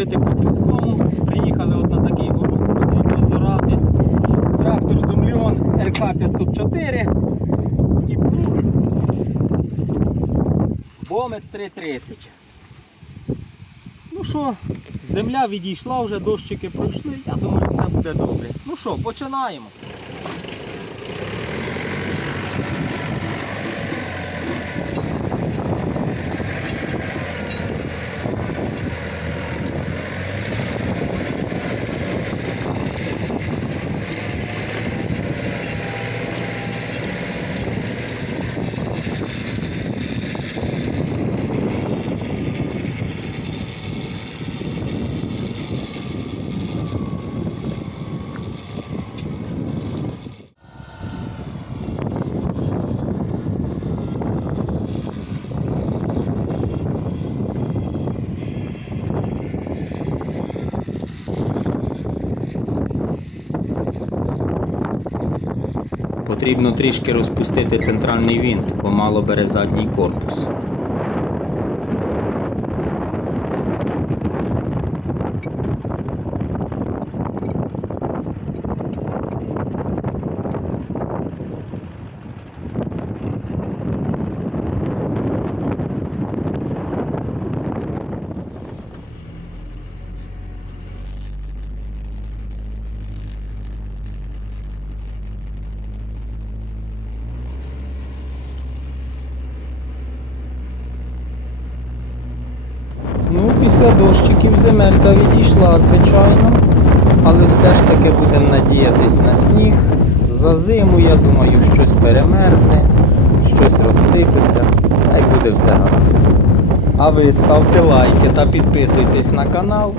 жити по сільському. Приїхали от на такий город, потрібно зорати. Трактор Зумльон РК-504 і Бомет 330. Ну що, земля відійшла, вже дощики пройшли, я думаю, все буде добре. Ну що, починаємо. Потрібно трішки розпустити центральний винт, бо мало бере задній корпус. Ну, після дощиків земелька відійшла, звичайно. Але все ж таки будемо надіятись на сніг. За зиму, я думаю, щось перемерзне, щось розсипеться, та й буде все гаразд. А ви ставте лайки та підписуйтесь на канал.